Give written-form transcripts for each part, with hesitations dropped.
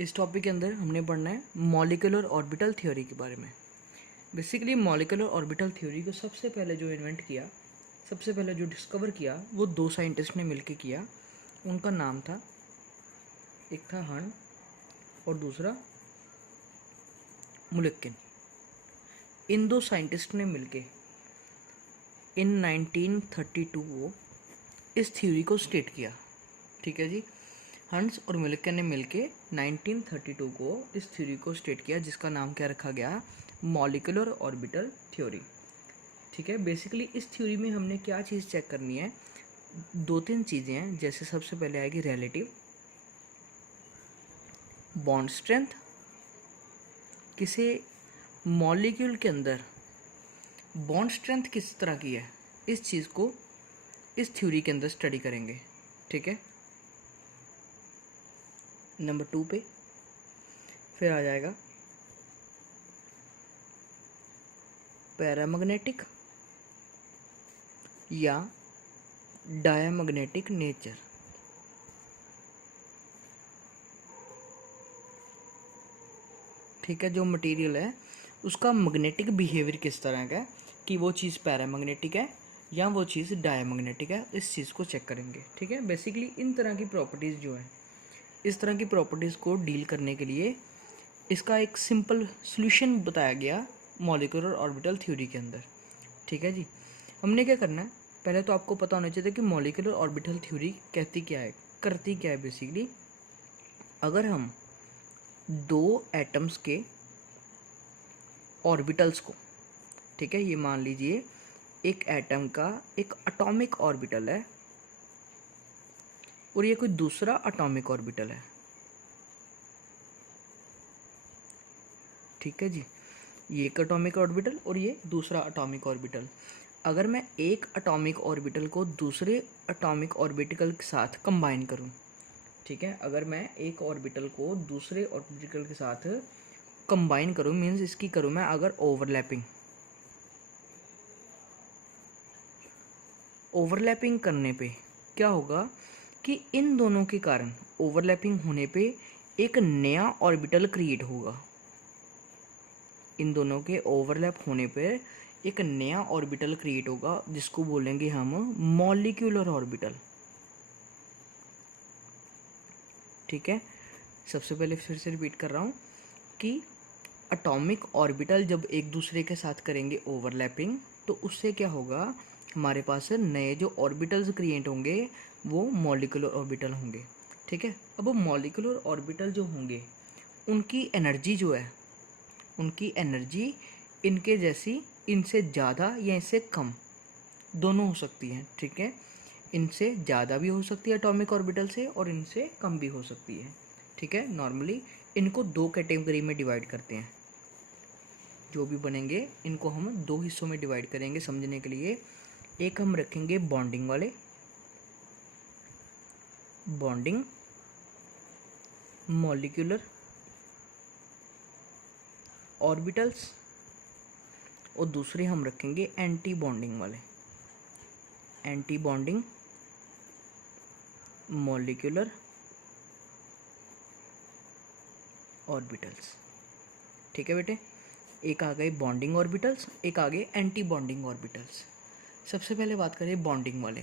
इस टॉपिक के अंदर हमने पढ़ना है मॉलिक्यूलर ऑर्बिटल थ्योरी के बारे में। बेसिकली मॉलिक्यूलर ऑर्बिटल थ्योरी को सबसे पहले जो इन्वेंट किया, सबसे पहले जो डिस्कवर किया, वो दो साइंटिस्ट ने मिलकर किया। उनका नाम था, एक था हर्न और दूसरा मुल्किन। इन दो साइंटिस्ट ने मिलके इन 1932 को इस थ्योरी को स्टेट किया। ठीक है जी, हंस और मिल्किन ने मिलके 1932 को इस थ्योरी को स्टेट किया, जिसका नाम क्या रखा गया, मॉलिक्यूलर ऑर्बिटल थ्योरी। ठीक है, बेसिकली इस थ्योरी में हमने क्या चीज़ चेक करनी है, दो तीन चीज़ें हैं। जैसे सबसे पहले आएगी रिलेटिव बॉन्ड स्ट्रेंथ। किसी मॉलिक्यूल के अंदर बॉन्ड स्ट्रेंथ किस तरह की है, इस चीज़ को इस थ्योरी के अंदर स्टडी करेंगे। ठीक है, नंबर 2 पे फिर आ जाएगा पैरामैग्नेटिक या डायमैग्नेटिक नेचर। ठीक है, जो मटेरियल है उसका मैग्नेटिक बिहेवियर किस तरह का है, कि वो चीज़ पैरामैग्नेटिक है या वो चीज़ डायमैग्नेटिक है, इस चीज़ को चेक करेंगे। ठीक है, बेसिकली इन तरह की प्रॉपर्टीज़ जो है, इस तरह की प्रॉपर्टीज़ को डील करने के लिए इसका एक सिंपल सॉल्यूशन बताया गया मॉलिक्यूलर ऑर्बिटल थ्योरी के अंदर। ठीक है जी, हमने क्या करना है, पहले तो आपको पता होना चाहिए कि मॉलिक्यूलर ऑर्बिटल थ्योरी कहती क्या है, करती क्या है। बेसिकली अगर हम दो एटम्स के ऑर्बिटल्स को, ठीक है, ये मान लीजिए एक एटम का एक एटॉमिक ऑर्बिटल है और ये कोई दूसरा एटॉमिक ऑर्बिटल है। ठीक है जी, ये एक एटॉमिक ऑर्बिटल और ये दूसरा एटॉमिक ऑर्बिटल। अगर मैं एक एटॉमिक ऑर्बिटल को दूसरे एटॉमिक ऑर्बिटल के साथ कंबाइन करूं, ठीक है, अगर मैं एक ऑर्बिटल को दूसरे ऑर्बिटल के साथ कंबाइन करूं, मीन्स इसकी करूं मैं अगर ओवरलैपिंग करने पे क्या होगा कि इन दोनों के कारण ओवरलैपिंग होने पे एक नया ऑर्बिटल क्रिएट होगा। इन दोनों के ओवरलैप होने पर एक नया ऑर्बिटल क्रिएट होगा, जिसको बोलेंगे हम मॉलिक्यूलर ऑर्बिटल। ठीक है, सबसे पहले फिर से रिपीट कर रहा हूँ कि एटॉमिक ऑर्बिटल जब एक दूसरे के साथ करेंगे ओवरलैपिंग, तो उससे क्या होगा, हमारे पास नए जो ऑर्बिटल्स क्रिएट होंगे वो मॉलिक्यूलर ऑर्बिटल होंगे। ठीक है, अब वो मॉलिक्यूलर ऑर्बिटल जो होंगे उनकी एनर्जी जो है, उनकी एनर्जी इनके जैसी, इनसे ज़्यादा या इनसे कम दोनों हो सकती हैं। ठीक है, इनसे ज़्यादा भी हो सकती है एटॉमिक ऑर्बिटल से और इनसे कम भी हो सकती है। ठीक है, नॉर्मली इनको दो कैटेगरी में डिवाइड करते हैं। जो भी बनेंगे इनको हम दो हिस्सों में डिवाइड करेंगे समझने के लिए। एक हम रखेंगे बॉन्डिंग वाले, बॉन्डिंग मॉलिक्यूलर ऑर्बिटल्स, और दूसरे हम रखेंगे एंटी बॉन्डिंग वाले, एंटी बॉन्डिंग मॉलिक्यूलर ऑर्बिटल्स। ठीक है बेटे, एक आ गए बॉन्डिंग ऑर्बिटल्स, एक आ गए एंटी बॉन्डिंग ऑर्बिटल्स। सबसे पहले बात करें बॉन्डिंग वाले।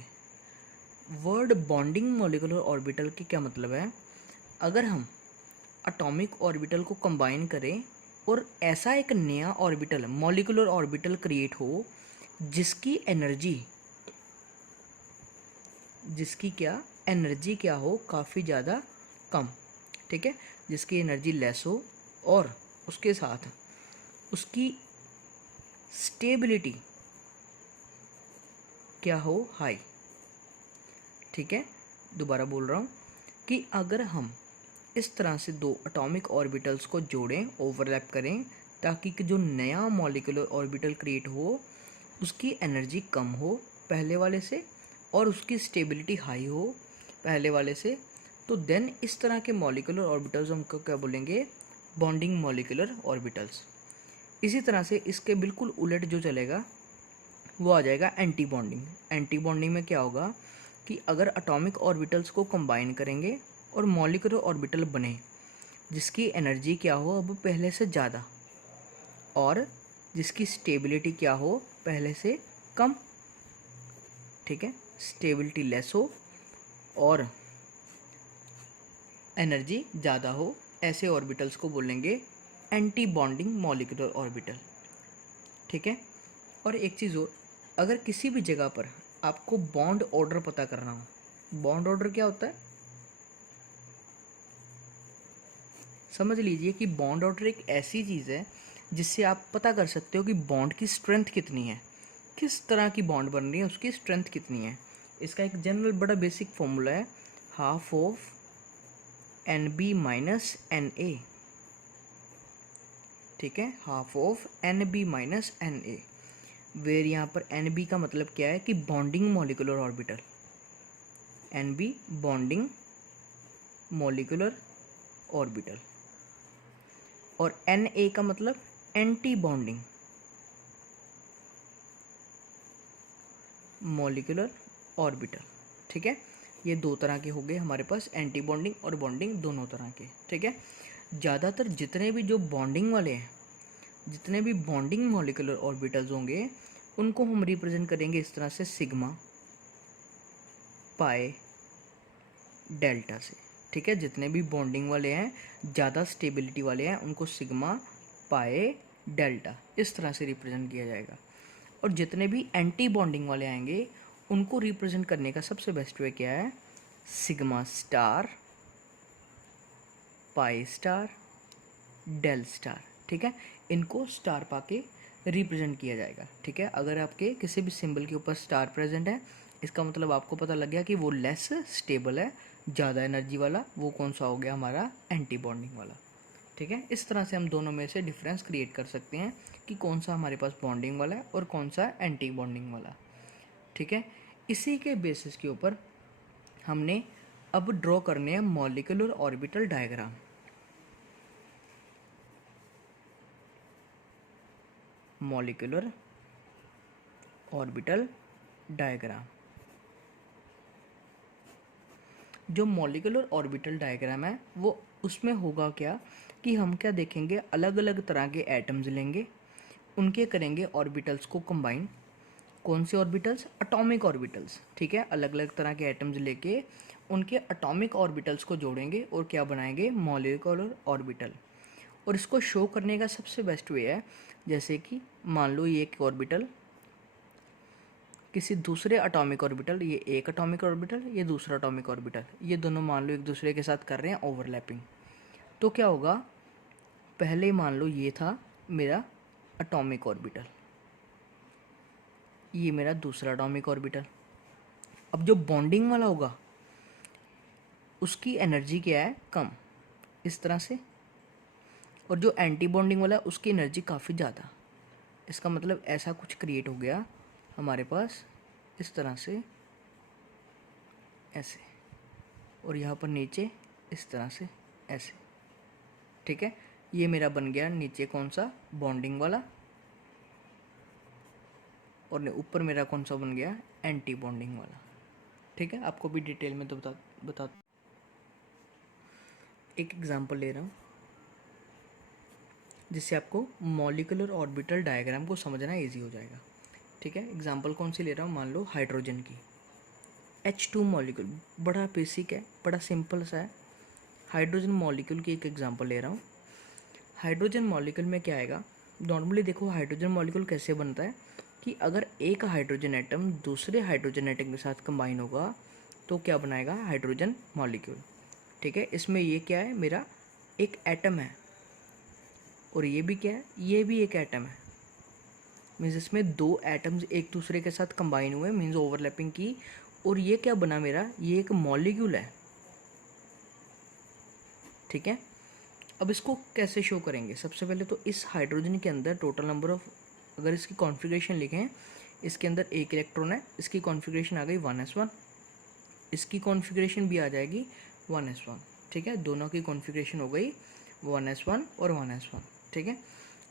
वर्ड बॉन्डिंग मॉलिक्यूलर ऑर्बिटल की क्या मतलब है, अगर हम एटॉमिक ऑर्बिटल को कंबाइन करें और ऐसा एक नया ऑर्बिटल मॉलिक्यूलर ऑर्बिटल क्रिएट हो जिसकी एनर्जी क्या हो, काफ़ी ज़्यादा कम। ठीक है, जिसकी एनर्जी लेस हो और उसके साथ उसकी स्टेबिलिटी क्या हो, हाई। ठीक है, दोबारा बोल रहा हूँ कि अगर हम इस तरह से दो एटॉमिक ऑर्बिटल्स को जोड़ें, ओवरलैप करें, ताकि कि जो नया मॉलिक्यूलर ऑर्बिटल क्रिएट हो उसकी एनर्जी कम हो पहले वाले से और उसकी स्टेबिलिटी हाई हो पहले वाले से, तो देन इस तरह के मॉलिक्यूलर ऑर्बिटल्स हमको क्या बोलेंगे, बॉन्डिंग मॉलिक्यूलर ऑर्बिटल्स। इसी तरह से इसके बिल्कुल उलट जो चलेगा वो आ जाएगा एंटी बॉन्डिंग। एंटी बॉन्डिंग में क्या होगा कि अगर एटॉमिक ऑर्बिटल्स को कंबाइन करेंगे और मॉलिक्यूलर ऑर्बिटल बने, जिसकी एनर्जी क्या हो अब पहले से ज़्यादा, और जिसकी स्टेबिलिटी क्या हो पहले से कम। ठीक है, स्टेबिलिटी लेस हो और एनर्जी ज़्यादा हो, ऐसे ऑर्बिटल्स को बोलेंगे एंटी बॉन्डिंग मॉलिक्यूलर ऑर्बिटल। ठीक है, और एक चीज़ और, अगर किसी भी जगह पर आपको बॉन्ड ऑर्डर पता करना हो, बॉन्ड ऑर्डर क्या होता है समझ लीजिए कि बॉन्ड ऑर्डर एक ऐसी चीज़ है जिससे आप पता कर सकते हो कि बॉन्ड की स्ट्रेंथ कितनी है, किस तरह की बॉन्ड बन रही है, उसकी स्ट्रेंथ कितनी है। इसका एक जनरल बड़ा बेसिक फॉर्मूला है, half of N B minus N A. ठीक है, half of N B minus N A, where यहाँ पर एन बी का मतलब क्या है कि bonding molecular orbital, N B bonding molecular orbital, और एन ए का मतलब एंटी बॉन्डिंग मॉलिक्यूलर ऑर्बिटल। ठीक है, ये दो तरह के हो गए हमारे पास, एंटी बॉन्डिंग और बॉन्डिंग दोनों तरह के। ठीक है, ज़्यादातर जितने भी जो बॉन्डिंग वाले हैं, जितने भी बॉन्डिंग मॉलिक्यूलर ऑर्बिटल्स होंगे उनको हम रिप्रेजेंट करेंगे इस तरह से, सिग्मा पाई डेल्टा से। ठीक है, जितने भी बॉन्डिंग वाले हैं, ज़्यादा स्टेबिलिटी वाले हैं, उनको सिग्मा पाई डेल्टा इस तरह से रिप्रेजेंट किया जाएगा। और जितने भी एंटी बॉन्डिंग वाले आएंगे उनको रिप्रेजेंट करने का सबसे बेस्ट वे क्या है, sigma star pi star del star. ठीक है, इनको स्टार पा के रिप्रेजेंट किया जाएगा। ठीक है, अगर आपके किसी भी सिंबल के ऊपर स्टार प्रेजेंट है, इसका मतलब आपको पता लग गया कि वो लेस स्टेबल है, ज़्यादा एनर्जी वाला, वो कौन सा हो गया हमारा एंटी बॉन्डिंग वाला। ठीक है, इस तरह से हम दोनों में से डिफरेंस क्रिएट कर सकते हैं कि कौन सा हमारे पास बॉन्डिंग वाला है और कौन सा एंटी बॉन्डिंग वाला। ठीक है, इसी के बेसिस के ऊपर हमने अब ड्रॉ करने हैं molecular orbital diagram. Molecular orbital diagram, जो मॉलिक्यूलर ऑर्बिटल डायग्राम है वो उसमें होगा क्या कि हम क्या देखेंगे, अलग अलग तरह के एटम्स लेंगे, उनके करेंगे ऑर्बिटल्स को कंबाइन। कौन से ऑर्बिटल्स, एटॉमिक ऑर्बिटल्स। ठीक है, अलग अलग तरह के एटम्स लेके उनके एटॉमिक ऑर्बिटल्स को जोड़ेंगे और क्या बनाएंगे, मॉलिक्यूलर ऑर्बिटल। और इसको शो करने का सबसे बेस्ट वे है, जैसे कि मान लो ये एक ऑर्बिटल किसी दूसरे एटॉमिक ऑर्बिटल, ये एक एटॉमिक ऑर्बिटल, ये दूसरा एटॉमिक ऑर्बिटल, ये दोनों मान लो एक दूसरे के साथ कर रहे हैं ओवरलैपिंग। तो क्या होगा, पहले मान लो ये था मेरा एटॉमिक ऑर्बिटल, ये मेरा दूसरा एटॉमिक ऑर्बिटल। अब जो बॉन्डिंग वाला होगा उसकी एनर्जी क्या है, कम, इस तरह से, और जो एंटी बॉन्डिंग वाला है उसकी एनर्जी काफ़ी ज़्यादा। इसका मतलब ऐसा कुछ क्रिएट हो गया हमारे पास, इस तरह से, ऐसे, और यहाँ पर नीचे इस तरह से, ऐसे। ठीक है, ये मेरा बन गया नीचे कौन सा, बॉन्डिंग वाला, और ऊपर मेरा कौन सा बन गया, एंटी बॉन्डिंग वाला। ठीक है, आपको भी डिटेल में तो बता एक एग्जांपल ले रहा हूँ जिससे आपको मॉलिक्यूलर ऑर्बिटल डायग्राम को समझना इजी हो जाएगा। ठीक है, एग्जांपल कौन सी ले रहा हूँ, मान लो हाइड्रोजन की, H2 मॉलिक्यूल, बड़ा बेसिक है, बड़ा सिंपल सा है। हाइड्रोजन मॉलिक्यूल की एक एग्जांपल ले रहा हूँ। हाइड्रोजन मॉलिक्यूल में क्या आएगा, नॉर्मली देखो हाइड्रोजन मॉलिक्यूल कैसे बनता है कि अगर एक हाइड्रोजन एटम दूसरे हाइड्रोजन एटम के साथ कंबाइन होगा तो क्या बनाएगा, हाइड्रोजन मॉलिक्यूल। ठीक है, इसमें ये क्या है, मेरा एक एटम है, और ये भी क्या है, ये भी एक एटम है। मीन्स इसमें दो एटम्स एक दूसरे के साथ कंबाइन हुए, मीन्स ओवरलैपिंग की, और ये क्या बना मेरा, ये एक मॉलिक्यूल है। ठीक है, अब इसको कैसे शो करेंगे, सबसे पहले तो इस हाइड्रोजन के अंदर टोटल नंबर ऑफ, अगर इसकी कॉन्फ़िगरेशन लिखें, इसके अंदर एक इलेक्ट्रॉन है, इसकी कॉन्फ़िगरेशन आ गई 1s1, इसकी कॉन्फ़िगरेशन भी आ जाएगी 1s1। ठीक है, दोनों की कॉन्फ़िगरेशन हो गई 1s1 और 1s1। ठीक है,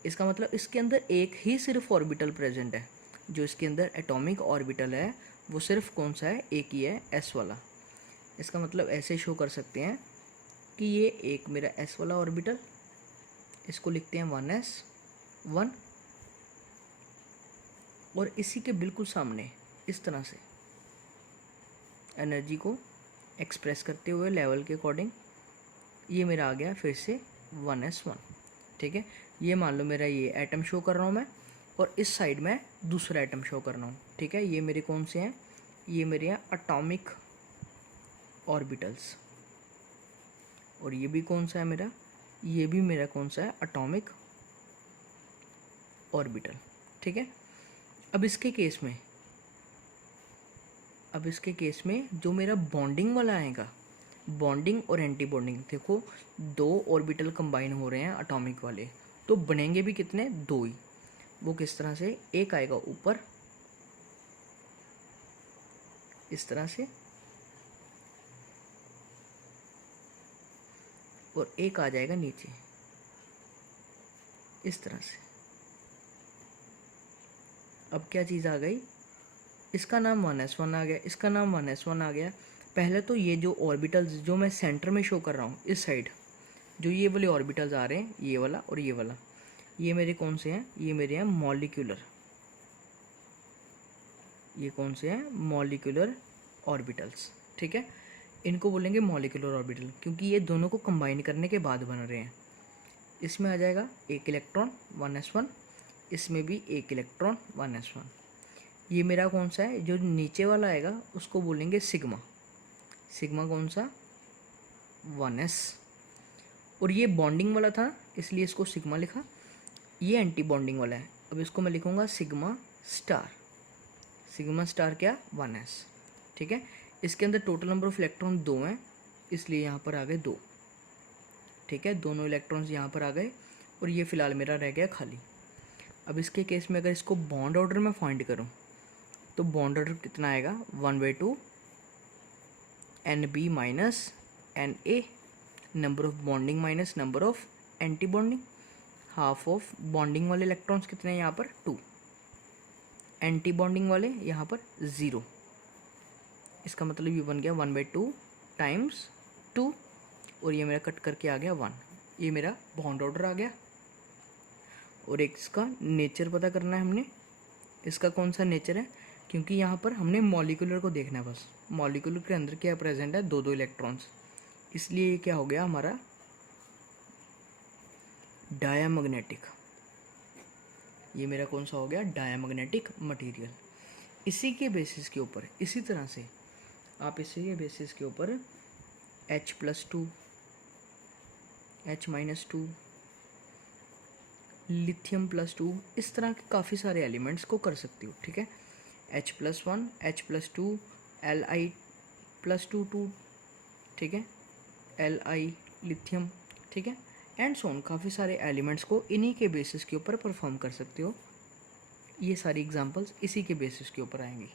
इसका मतलब इसके अंदर एक ही सिर्फ ऑर्बिटल प्रेजेंट है, जो इसके अंदर एटॉमिक ऑर्बिटल है वो सिर्फ कौन सा है, एक ही है, s वाला। इसका मतलब ऐसे शो कर सकते हैं कि ये एक मेरा s वाला ऑर्बिटल, इसको लिखते हैं 1s1, और इसी के बिल्कुल सामने इस तरह से एनर्जी को एक्सप्रेस करते हुए लेवल के अकॉर्डिंग ये मेरा आ गया फिर से 1s1। ठीक है, ये मान लो मेरा ये एटम शो कर रहा हूँ मैं, और इस साइड में दूसरा एटम शो कर रहा हूँ। ठीक है, ये मेरे कौन से हैं, ये मेरे हैं अटोमिक ऑर्बिटल्स, और ये भी कौन सा है मेरा, ये भी मेरा कौन सा है, एटॉमिक ऑर्बिटल। ठीक है, अब इसके केस में जो मेरा बॉन्डिंग वाला आएगा, बॉन्डिंग और एंटी बॉन्डिंग, देखो दो ऑर्बिटल कंबाइन हो रहे हैं एटॉमिक वाले, तो बनेंगे भी कितने, दो ही। वो किस तरह से, एक आएगा ऊपर इस तरह से, और एक आ जाएगा नीचे इस तरह से। अब क्या चीज़ आ गई, इसका नाम 1s1 आ गया, इसका नाम 1s1 आ गया। पहले तो ये जो ऑर्बिटल्स जो मैं सेंटर में शो कर रहा हूँ इस साइड, जो ये वाले ऑर्बिटल्स आ रहे हैं, ये वाला और ये वाला, ये मेरे कौन से हैं, ये मेरे हैं मॉलिक्यूलर, ये कौन से हैं, मॉलिक्यूलर ऑर्बिटल्स। ठीक है, इनको बोलेंगे मॉलिक्यूलर ऑर्बिटल, क्योंकि ये दोनों को कंबाइन करने के बाद बन रहे हैं। इसमें आ जाएगा एक इलेक्ट्रॉन 1s1, इसमें भी एक इलेक्ट्रॉन 1s1। ये मेरा कौन सा है, जो नीचे वाला आएगा उसको बोलेंगे सिग्मा, सिग्मा कौन सा, 1s, और ये बॉन्डिंग वाला था इसलिए इसको सिग्मा लिखा। ये एंटी बॉन्डिंग वाला है, अब इसको मैं लिखूँगा सिग्मा स्टार, सिग्मा स्टार क्या, 1s। ठीक है, इसके अंदर टोटल नंबर ऑफ इलेक्ट्रॉन 2 हैं, इसलिए यहाँ पर आ गए 2। ठीक है, दोनों इलेक्ट्रॉन्स यहाँ पर आ गए, और ये फ़िलहाल मेरा रह गया खाली। अब इसके केस में अगर इसको बॉन्ड ऑर्डर में फाइंड करूँ तो बॉन्ड ऑर्डर कितना आएगा, 1/2 NB minus NA, number of bonding minus number of anti bonding, half of bonding वाले इलेक्ट्रॉन्स कितने हैं यहाँ पर 2, एंटी बॉन्डिंग वाले यहाँ पर 0। इसका मतलब ये बन गया 1/2 टाइम्स 2, और ये मेरा कट करके आ गया 1। ये मेरा बॉन्ड ऑर्डर आ गया। और एक इसका नेचर पता करना है हमने, इसका कौन सा नेचर है, क्योंकि यहाँ पर हमने मॉलिक्यूलर को देखना है बस, मॉलिक्यूलर के अंदर क्या प्रेजेंट है, 2 इलेक्ट्रॉन्स, इसलिए ये क्या हो गया हमारा डायामैग्नेटिक। ये मेरा कौन सा हो गया, डायामैग्नेटिक मटेरियल। इसी के बेसिस के ऊपर, इसी तरह से आप इसी के बेसिस के ऊपर H+2, H-2, लिथियम +2, इस तरह के काफ़ी सारे एलिमेंट्स को कर सकती हो। ठीक है, H+1, H+2, Li+2, ठीक है, Li लिथियम, ठीक है, एंड सोन, काफ़ी सारे एलिमेंट्स को इन्हीं के बेसिस के ऊपर परफॉर्म कर सकते हो। ये सारी एग्जांपल्स इसी के बेसिस के ऊपर आएंगी।